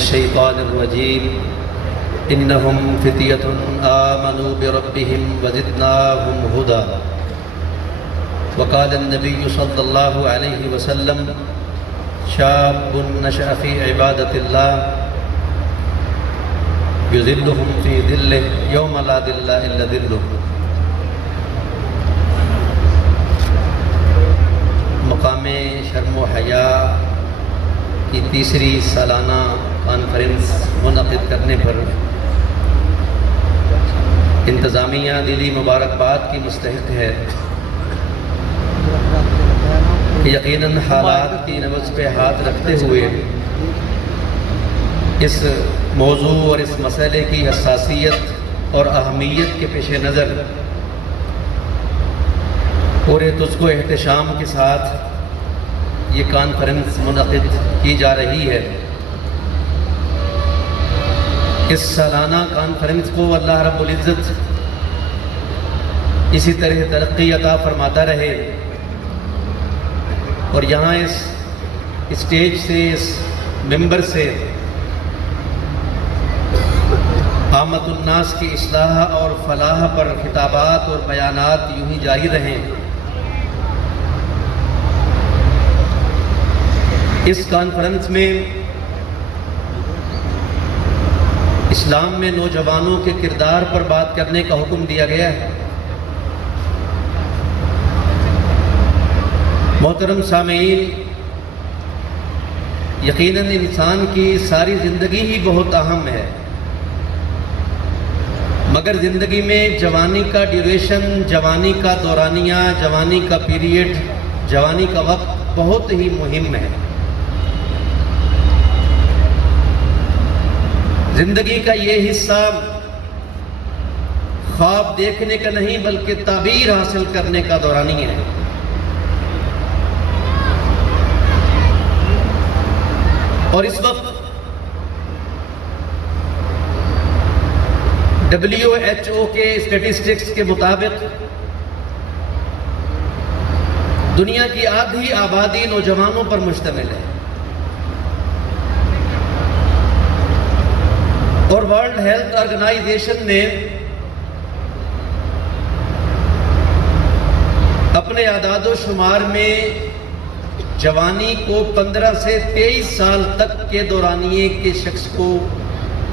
الشيطان الرجيم إنهم فتية آمنوا بربهم وزدناهم هدى وقال النبي صلى الله عليه وسلم شاب نشأ في عبادة الله يظلهم في ظله يوم لا ظل إلا ظله۔ مقام شرم و حیا کی تیسری سالانہ کانفرنس منعقد کرنے پر انتظامیہ دلی مبارکباد کی مستحق ہے کہ یقیناً حالات کی نبض پہ ہاتھ رکھتے ہوئے اس موضوع اور اس مسئلے کی حساسیت اور اہمیت کے پیش نظر پورے تجھ و احتشام کے ساتھ یہ کانفرنس منعقد کی جا رہی ہے۔ اس سالانہ کانفرنس کو اللہ رب العزت اسی طرح ترقی عطا فرماتا رہے اور یہاں اس اسٹیج سے، اس ممبر سے عامت الناس کی اصلاح اور فلاح پر خطابات اور بیانات یوں ہی جاری رہیں۔ اس کانفرنس میں اسلام میں نوجوانوں کے کردار پر بات کرنے کا حکم دیا گیا ہے۔ محترم سامعین، یقیناً انسان کی ساری زندگی ہی بہت اہم ہے، مگر زندگی میں جوانی کا ڈیوریشن، جوانی کا دورانیہ، جوانی کا پیریڈ، جوانی کا وقت بہت ہی مہم ہے۔ زندگی کا یہ حصہ خواب دیکھنے کا نہیں بلکہ تعبیر حاصل کرنے کا دورانیہ ہے۔ اور اس وقت WHO کے اسٹیٹسٹکس کے مطابق دنیا کی آدھی آبادی نوجوانوں پر مشتمل ہے، اور ورلڈ ہیلتھ آرگنائزیشن نے اپنے اعداد و شمار میں جوانی کو 15 سے 23 سال تک کے دورانیے کے شخص کو،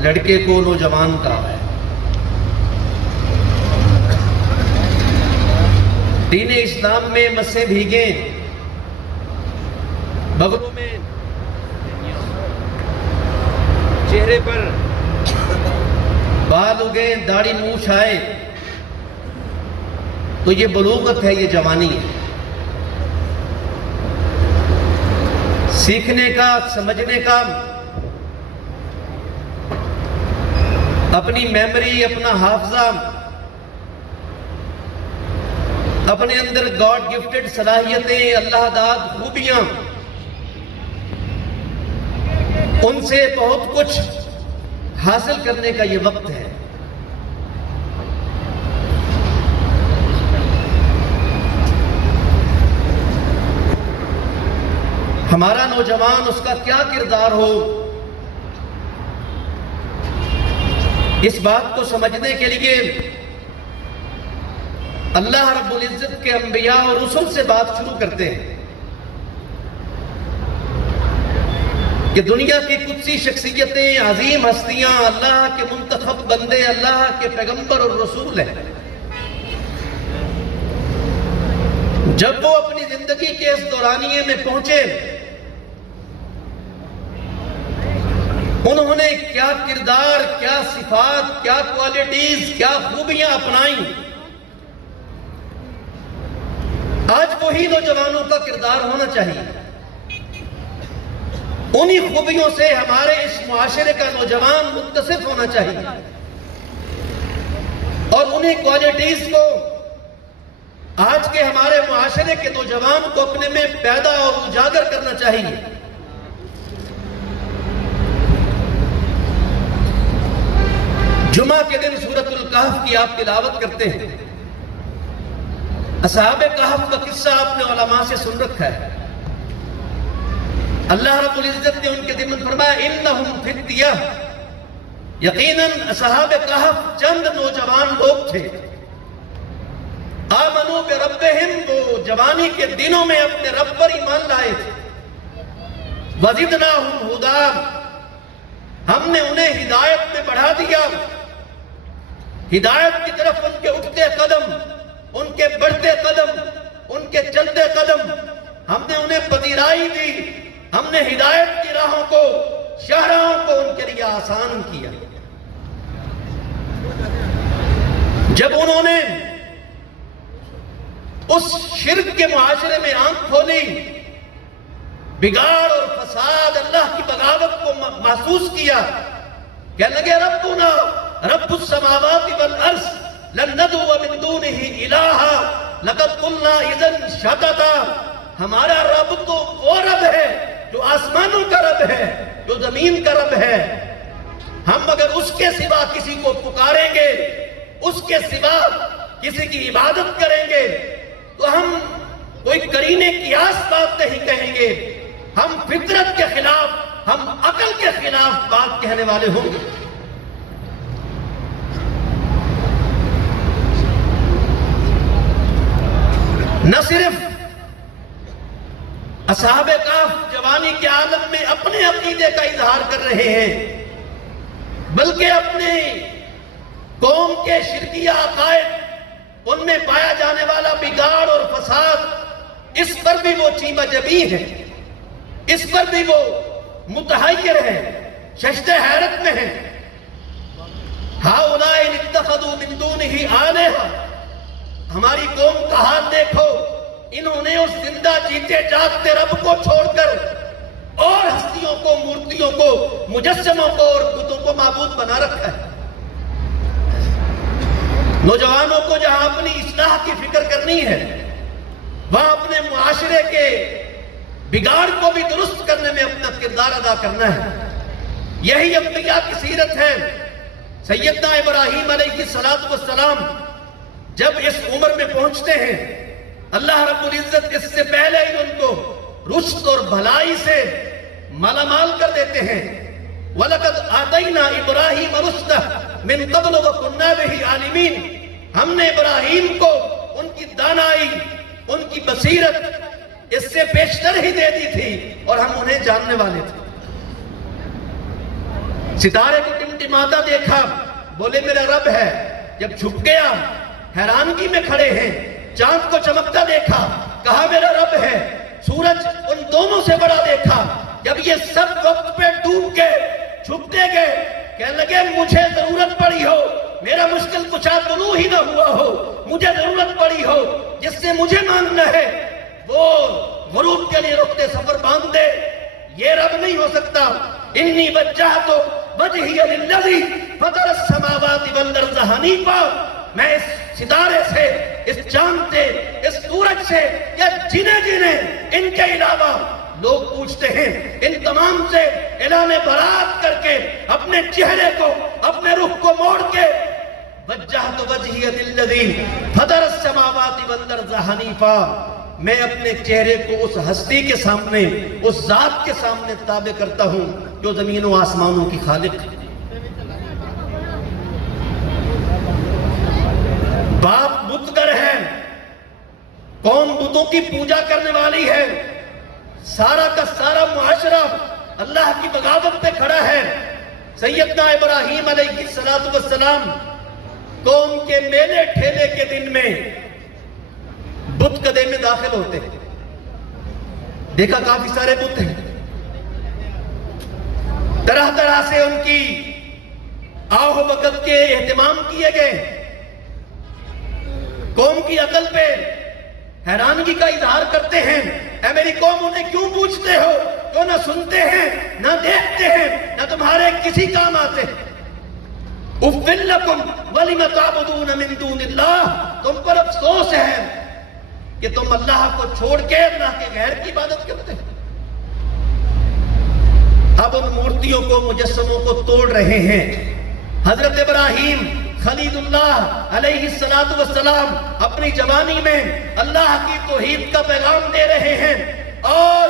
لڑکے کو نوجوان کہا ہے۔ دین اسلام میں مسے بھیگیں، بغلوں میں، چہرے پر بال اگیں، داڑھی مونچھ آئے تو یہ بلوغت ہے، یہ جوانی ہے۔ سیکھنے کا، سمجھنے کا، اپنی میموری، اپنا حافظہ، اپنے اندر گاڈ گفٹڈ صلاحیتیں، اللہ داد خوبیاں، ان سے بہت کچھ حاصل کرنے کا یہ وقت ہے۔ ہمارا نوجوان، اس کا کیا کردار ہو، اس بات کو سمجھنے کے لیے اللہ رب العزت کے انبیاء اور رسل سے بات شروع کرتے ہیں کہ دنیا کی قدسی شخصیتیں، عظیم ہستیاں، اللہ کے منتخب بندے، اللہ کے پیغمبر اور رسول ہیں۔ جب وہ اپنی زندگی کے اس دورانیے میں پہنچے، انہوں نے کیا کردار، کیا صفات، کیا کوالٹیز، کیا خوبیاں اپنائیں۔ آج وہی نوجوانوں کا کردار ہونا چاہیے۔ انہی خوبیوں سے ہمارے اس معاشرے کا نوجوان متصف ہونا چاہیے، اور انہی کوالٹیز کو آج کے ہمارے معاشرے کے نوجوان کو اپنے میں پیدا اور اجاگر کرنا چاہیے۔ جمعہ کے دن سورۃ الکہف کی آپ تلاوت کرتے ہیں۔ اصحاب کہف کا قصہ آپ نے علماء سے سن رکھا ہے۔ اللہ رب العزت نے ان کے ضمن فرمایا انہم فتیہ، یقیناً اصحاب کہف چند نوجوان لوگ تھے، آمنوا بربہم، وہ جوانی کے دنوں میں اپنے رب پر ایمان لائے تھے، وزدناہم ہدی، ہم نے انہیں ہدایت میں بڑھا دیا، ہدایت کی طرف ان کے اٹھتے قدم، ان کے بڑھتے قدم، ان کے چلتے قدم، ہم نے انہیں پذیرائی دی، ہم نے ہدایت کی راہوں کو، شاہراہوں کو ان کے لیے آسان کیا۔ جب انہوں نے اس شرک کے معاشرے میں آنکھ کھولی، بگاڑ اور فساد، اللہ کی بغاوت کو محسوس کیا، کہنے لگے ربنا رب السماوات والارض لن ندعو من دونہ الہا لقد قلنا اذا شططا، ہمارا رب تو وہ رب ہے جو آسمانوں کا رب ہے، جو زمین کا رب ہے، ہم اگر اس کے سوا کسی کو پکاریں گے، اس کے سوا کسی کی عبادت کریں گے تو ہم کوئی قرینے قیاس بات نہیں کہیں گے، ہم فطرت کے خلاف، ہم عقل کے خلاف بات کہنے والے ہوں گے۔ نہ صرف اصحاب کہف جوانی کے عالم میں اپنے عقیدے کا اظہار کر رہے ہیں، بلکہ اپنے قوم کے شرکیہ عقائد، ان میں پایا جانے والا بگاڑ اور فساد، اس پر بھی وہ چیمہ جبی ہے، اس پر بھی وہ متحیر ہے، ششت حیرت میں ہے۔ ہؤلاء اتخذوا من دونہ آلہہ، ہماری قوم کا حال دیکھو، انہوں نے اس زندہ جیتے جاگتے رب کو چھوڑ کر اور ہستیوں کو، مورتیوں کو، مجسموں کو اور بتوں کو معبود بنا رکھا ہے۔ نوجوانوں کو جہاں اپنی اصلاح کی فکر کرنی ہے، وہاں اپنے معاشرے کے بگاڑ کو بھی درست کرنے میں اپنا کردار ادا کرنا ہے۔ یہی انبیاء کی سیرت ہے۔ سیدنا ابراہیم علیہ السلام جب اس عمر میں پہنچتے ہیں، اللہ رب العزت اس سے پہلے ہی ان کو رشد اور بھلائی سے مالا مال کر دیتے ہیں۔ وَلَقَدْ آتَيْنَا إِبْرَاهِيمَ رُشْدَهُ مِن قَبْلُ وَكُنَّا بِهِ عَالِمِينَ، ہم نے ابراہیم کو ان کی دانائی، ان کی بصیرت اس سے پیشتر ہی دے دی تھی اور ہم انہیں جاننے والے تھے۔ ستارے کو ٹمٹماتا دیکھا، بولے میرا رب ہے، جب چھپ گیا حیرانگی میں کھڑے ہیں۔ چاند کو چمکتا دیکھا، کہا میرا رب ہے۔ سورج ان دونوں سے بڑا دیکھا، جب یہ سب وقت پہ ڈوب کے چھپتے گئے، کہنے لگے مجھے ضرورت پڑی ہو، میرا مشکل کشا طلوع ہی نہ ہوا ہو، مجھے ضرورت پڑی ہو، جس سے مجھے مانگنا ہے وہ غروب کے لیے رکتے سفر باندھ دے، یہ رب نہیں ہو سکتا۔ انی وجہت وجہی للذی فطر السماوات والارض حنیفا، میں اس ستارے سے، اس چاند سے، اس سورج سے، یا جنہیں ان کے علاوہ لوگ پوچھتے ہیں، ان تمام سے اعلان برات کر کے اپنے چہرے کو، اپنے رخ کو موڑ کے وجہت وجہی للذی فطر السماوات والارض حنیفا، میں اپنے چہرے کو اس ہستی کے سامنے، اس ذات کے سامنے تابع کرتا ہوں جو زمین و آسمانوں کی خالق ہے۔ باپ بتگر ہے، قوم بتوں کی پوجا کرنے والی ہے، سارا کا سارا معاشرہ اللہ کی بغاوت پہ کھڑا ہے۔ سیدنا ابراہیم علیہ السلام قوم کے میلے ٹھیلے کے دن میں بت کدے میں داخل ہوتے ہیں، دیکھا کافی سارے بت ہیں، طرح طرح سے ان کی آہ و بکت کے اہتمام کیے گئے۔ قوم کی عقل پہ حیرانگی کا اظہار کرتے ہیں، اے میری قوم انہیں کیوں پوچھتے ہو جو نہ سنتے ہیں، نہ دیکھتے ہیں، نہ تمہارے کسی کام آتے ہیں۔ اُفٍّ لَكُمْ وَلِمَ تَعْبُدُونَ مِن دُونِ اللَّهِ، تم پر افسوس ہے کہ تم اللہ کو چھوڑ کے اللہ کے غیر کی عبادت کرتے ہیں۔ اب ان مورتیوں کو، مجسموں کو توڑ رہے ہیں۔ حضرت ابراہیم خلیل اللہ علیہ السلام اپنی جوانی میں اللہ کی توحید کا پیغام دے رہے ہیں اور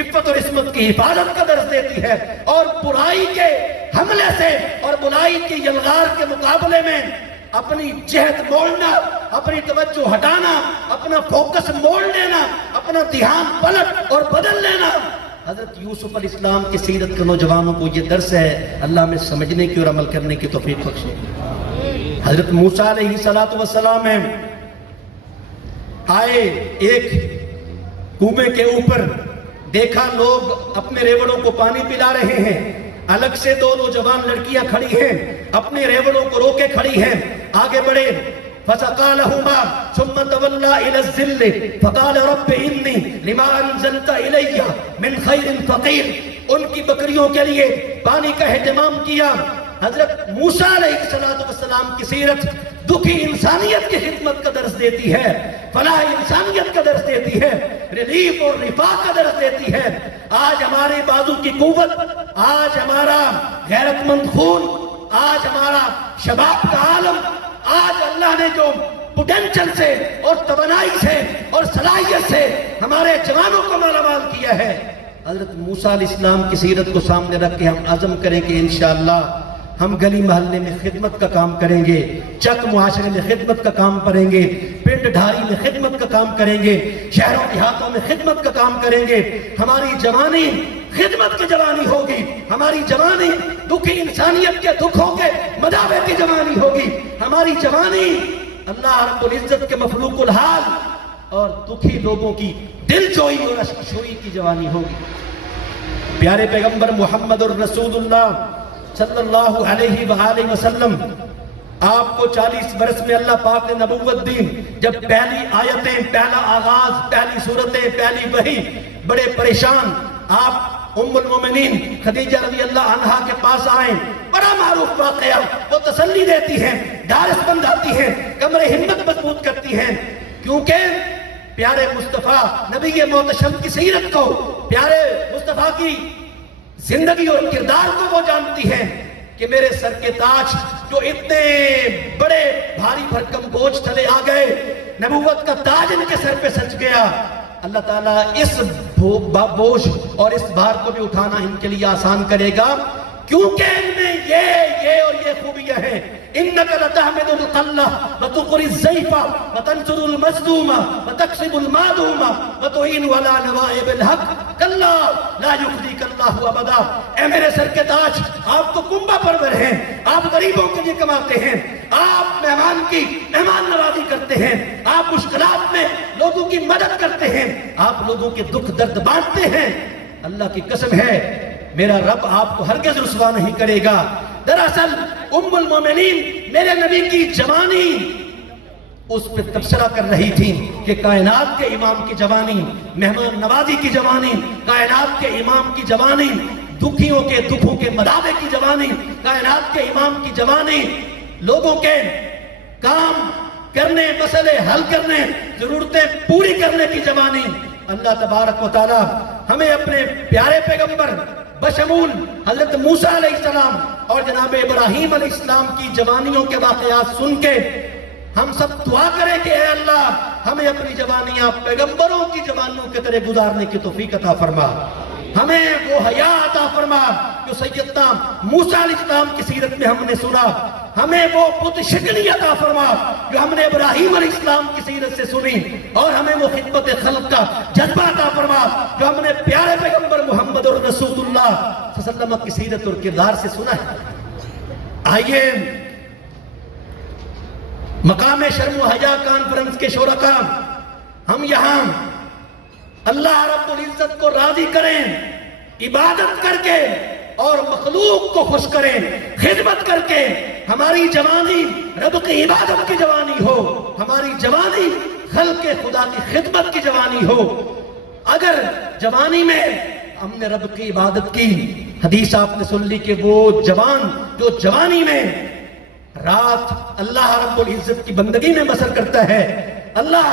عفت اور عصمت کی حفاظت کا درس دیتی ہے، اور برائی کے حملے سے اور برائی کی یلغار کے مقابلے میں اپنی جہت موڑنا، اپنی توجہ ہٹانا، اپنا فوکس موڑ لینا، اپنا دھیان پلٹ اور بدل لینا، حضرت یوسف علیہ السلام کی سیرت کے نوجوانوں کو یہ درس ہے۔ اللہ میں سمجھنے کی اور عمل کرنے کی توفیق بخشے۔ حضرت موسیٰ علیہ السلام آئے ایک کنویں کے اوپر، دیکھا لوگ اپنے ریوڑوں کو پانی پلا رہے ہیں، الگ سے دو نوجوان لڑکیاں کھڑی ہیں، اپنے ریوڑوں کو روکے کھڑی ہیں، آگے بڑھے، فَسَقَى لَهُمَا ثُمَّ تَوَلَّى إِلَى الظِّلِّ فَقَالَ رَبِّ إِنِّي لِمَا أَنزَلْتَ إِلَيَّ مِنْ خَيْرٍ فَقِيرٌ۔ ان کی بکریوں کے لیے پانی کا اہتمام کیا۔ حضرت موسیٰ علیہ السلام کی سیرت دکھی انسانیت کی خدمت کا درس دیتی ہے، فلاح انسانیت کا درس دیتی ہے، ریلیف اور رفاق کا درس دیتی ہے۔ آج ہمارے بازو کی قوت، آج ہمارا غیرت مند خون، آج ہمارا شباب کا عالم، آج اللہ نے جو پوٹینشل سے اور توانائی سے اور صلاحیت سے ہمارے جوانوں کو مالا مال کیا ہے، حضرت موسیٰ علیہ السلام کی سیرت کو سامنے رکھ کے ہم عزم کریں کہ انشاءاللہ ہم گلی محلے میں خدمت کا کام کریں گے، چک معاشرے میں خدمت کا کام کریں گے، پنڈ ڈھاری میں خدمت کا کام کریں گے، شہروں دیہاتوں میں خدمت کا کام کریں گے۔ ہماری جوانی خدمت کی جوانی ہوگی، ہماری جوانی دکھی انسانیت کے دکھوں کے مداوے کی جوانی ہوگی، ہماری جوانی اللہ رب العزت کے مخلوق الحال اور دکھی لوگوں کی دل جوئی اور اشک شوئی کی جوانی ہوگی۔ پیارے پیغمبر محمد الرسول اللہ صلی اللہ علیہ وآلہ وسلم، آپ کو 40 برس میں اللہ پاک نے نبوت دی۔ جب پہلی آیتیں، پہلا آغاز، پہلی صورتیں، پہلی وحی، بڑے پریشان آپ ام المومنین خدیجہ رضی اللہ عنہا کے پاس آئیں، بڑا معروف واقعہ، وہ تسلی دیتی ہیں، ڈھارس بندھاتی ہیں، کمر ہمت مضبوط کرتی ہیں، کیونکہ پیارے مصطفیٰ نبی محتشم کی سیرت کو، پیارے مصطفیٰ کی زندگی اور کردار کو وہ جانتی ہیں کہ میرے سر کے تاج جو اتنے بڑے بھاری بھرکم بوجھ تلے آ گئے، نبوت کا تاج ان کے سر پہ سج گیا، اللہ تعالیٰ اس بوجھ اور اس بھار کو بھی اٹھانا ان کے لیے آسان کرے گا، کیونکہ ان میں یہ اور یہ خوبیاں ہیں۔ إنك لتحمل القلة وتقري الزيف وتنصر المظلوم وتكسب المعدوم وتعين على نوائب الحق كلا لا يخزيك الله أبدا۔ اے میرے سر کے تاج، آپ تو کنبہ پرور ہیں، آپ غریبوں کے لیے کماتے ہیں، آپ مہمان نوازی کرتے ہیں، آپ مشکلات میں لوگوں کی مدد کرتے ہیں، آپ لوگوں کے دکھ درد بانٹتے ہیں۔ اللہ کی قسم ہے میرا رب آپ کو ہرگز رسوا نہیں کرے گا۔ دراصل ام المومنین میرے نبی کی جوانی اس پہ تبصرہ کر رہی تھی کہ کائنات کے امام کی جوانی، مہمان نوازی کی جوانی، کائنات کے امام کی جوانی، دکھیوں کے دکھوں کے مداوے کی جوانی، کائنات کے امام کی جوانی، لوگوں کے کام کرنے، مسئلے حل کرنے، ضرورتیں پوری کرنے کی جوانی۔ اللہ تبارک و تعالی ہمیں اپنے پیارے پیغمبر بشمول حضرت موسیٰ علیہ السلام اور جناب ابراہیم علیہ السلام کی جوانیوں کے واقعات سن کے ہم سب دعا کریں کہ اے اللہ ہمیں اپنی جوانیاں پیغمبروں کی جوانیوں کے طرح گزارنے کی توفیق عطا فرما، ہمیں وہ حیا عطا فرما جو سیدنا موسیٰ علیہ السلام کی سیرت میں ہم نے سنا، ہمیں وہ بت شکلی عطا فرما جو ہم نے ابراہیم علیہ السلام کی سیرت سے سنی، اور ہمیں وہ خدمت خلق کا جذبہ عطا فرما جو ہم نے پیارے پیغمبر محمد الرسول اللہ صلی اللہ علیہ وسلم کی سیرت اور کردار سے سنا ہے۔ آئیے مقام شرم و حیا کانفرنس کے شرکاء، ہم یہاں اللہ رب العزت کو راضی کریں، عبادت کر کے اور مخلوق کو خوش کریں، خدمت کر کے ہماری جوانی رب کی عبادت کی جوانی ہو، ہماری جوانی خلق خدا کی خدمت کی جوانی ہو۔ اگر جوانی میں ہم نے رب کی عبادت کی، حدیث آپ نے سن لی کہ وہ جوان جو جوانی میں رات اللہ رب العزت کی بندگی میں بسر کرتا ہے، اللہ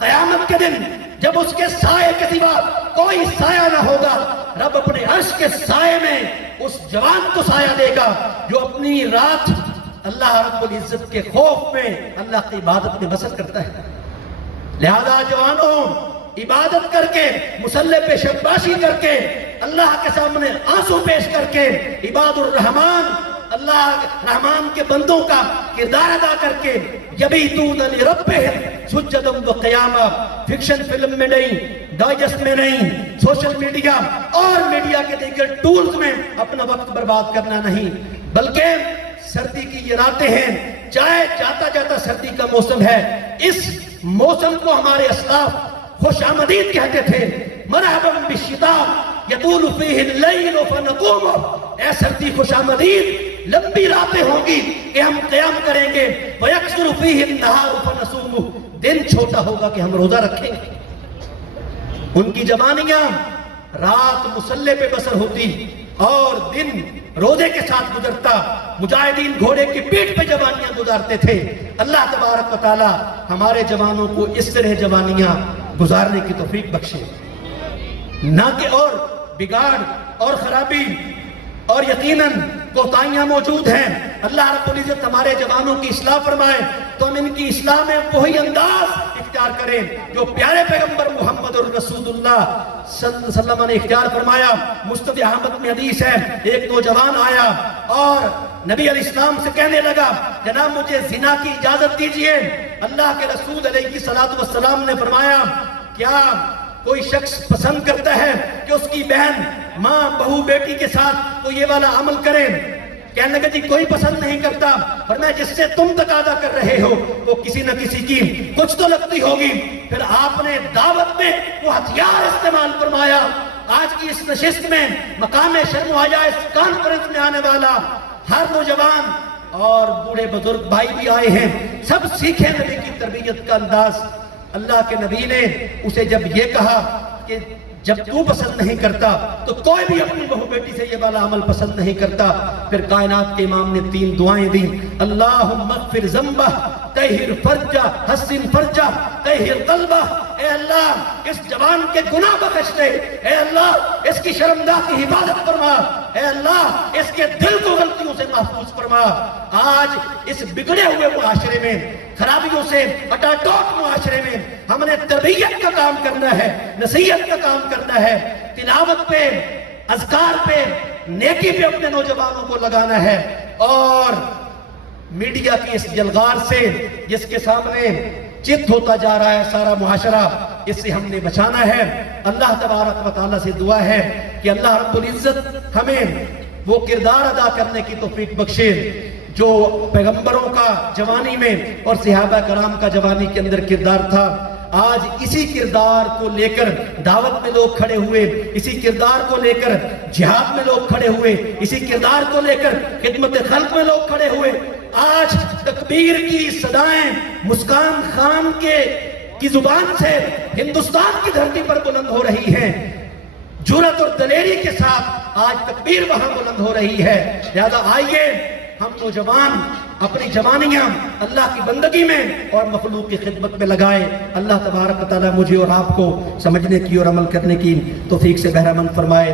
قیامت کے دن جب اس کے سائے کے سوا کوئی سایہ نہ ہوگا، رب اپنے عرش کے سائے میں اس جوان کو سایہ دے گا جو اپنی رات اللہ رب العزت کے خوف میں اللہ کی عبادت میں بسر کرتا ہے۔ لہذا جوانوں، عبادت کر کے مصلی پہ شباشی کر کے اللہ کے سامنے آنسو پیش کر کے عباد الرحمن اللہ رحمان کے بندوں کا کردار ادا کر کے یبیتون لربہم سجدا و قیاما، فکشن فلم میں نہیں، ڈائجسٹ میں نہیں، سوشل میڈیا اور میڈیا کے دیگر ٹولز میں اپنا وقت برباد کرنا نہیں، بلکہ سردی کی یہ راتیں ہیں، چاہے جاتا جاتا سردی کا موسم ہے، اس موسم کو ہمارے اسلاف خوش آمدید کہتے تھے، مرحبا بالشتاء یطول فیہ اللیل فنقوم، اے سردی خوش آمدید، لمبی راتیں ہوں گی کہ ہم قیام کریں گے، ویکثر فیہ النہار فنصوم، دن چھوٹا ہوگا کہ ہم روزہ رکھیں گے۔ ان کی جوانیاں رات مصلی پہ بسر ہوتی اور دن روزے کے ساتھ گزرتا، مجاہدین گھوڑے کی پیٹھ پہ جوانیاں گزارتے تھے۔ اللہ تبارک و تعالی ہمارے جوانوں کو اس طرح جوانیاں گزارنے کی توفیق بخشے، نہ کہ اور بگاڑ اور خرابی اور یقیناً کوتاہیاں موجود ہیں۔ اللہ رب العزت ہمارے جوانوں کی اصلاح فرمائے تو ہم ان کی اصلاح میں وہی انداز اختیار کریں جو پیارے پیغمبر محمد الرسول اللہ صلی اللہ علیہ وسلم نے اختیار فرمایا۔ مصطفی احمد میں حدیث ہے، ایک نوجوان آیا اور نبی علیہ السلام سے کہنے لگا جناب مجھے زنا کی اجازت دیجئے۔ اللہ کے رسول علیہ السلام نے فرمایا کیا کوئی شخص پسند کرتا ہے کہ اس کی بہن ماں بہو بیٹی کے ساتھ تو یہ والا عمل کرے؟ کہنے لگا جی کوئی پسند نہیں کرتا، فرمایا جس سے تم تقاضا کر رہے ہو وہ کسی نہ کسی کی کچھ تو لگتی ہوگی۔ پھر آپ نے دعوت میں وہ ہتھیار استعمال فرمایا۔ آج کی اس نشست میں مقام شرم و حیا اس کانفرنس میں آنے والا ہر نوجوان اور بوڑھے بزرگ بھائی بھی آئے ہیں، سب سیکھیں نبی کی تربیت کا انداز۔ اللہ کے نبی نے اسے جب یہ کہا کہ جب تو پسند نہیں کرتا تو کوئی بھی اپنی بہو بیٹی سے یہ والا عمل پسند نہیں کرتا۔ پھر کائنات کے امام نے 3 دعائیں دیں، اللہم اغفر ذنبہ، طہر فرجہ، حسن فرجہ، طہر قلبہ۔ اے اللہ اس جوان کے گناہ بخش دے، اے اللہ اس کی شرمگاہ کی حفاظت فرما، اے اللہ اس کے دل کو غلطیوں سے محفوظ فرما۔ آج اس بگڑے ہوئے معاشرے میں، خرابیوں سے اٹاٹوٹ معاشرے میں ہم نے تربیت کا کام کرنا ہے، نصیحت کا کام کرنا ہے، تلاوت پہ، اذکار پہ، نیکی پہ اپنے نوجوانوں کو لگانا ہے، اور میڈیا کی اس جلغار سے جس کے سامنے چت ہوتا جا رہا ہے سارا معاشرہ، اس سے ہم نے بچانا ہے۔ اللہ تبارک و تعالیٰ سے دعا ہے کہ اللہ رب العزت ہمیں وہ کردار ادا کرنے کی توفیق بخشے جو پیغمبروں کا جوانی میں اور صحابہ کرام کا جوانی کے اندر کردار تھا۔ آج اسی کردار کو لے کر دعوت میں لوگ کھڑے ہوئے، اسی کردار کو لے کر جہاد میں لوگ کھڑے ہوئے، اسی کردار کو لے کر خدمت خلق میں لوگ کھڑے ہوئے۔ آج تکبیر کی صدائیں مسکان خان کی زبان سے ہندوستان کی دھرتی پر بلند ہو رہی ہیں، جرأت اور دلیری کے ساتھ آج تکبیر وہاں بلند ہو رہی ہے۔ لہذا آئیے ہم نوجوان اپنی جوانیاں اللہ کی بندگی میں اور مخلوق کی خدمت میں لگائے۔ اللہ تبارک و تعالی مجھے اور آپ کو سمجھنے کی اور عمل کرنے کی توفیق سے بہرہ مند فرمائے۔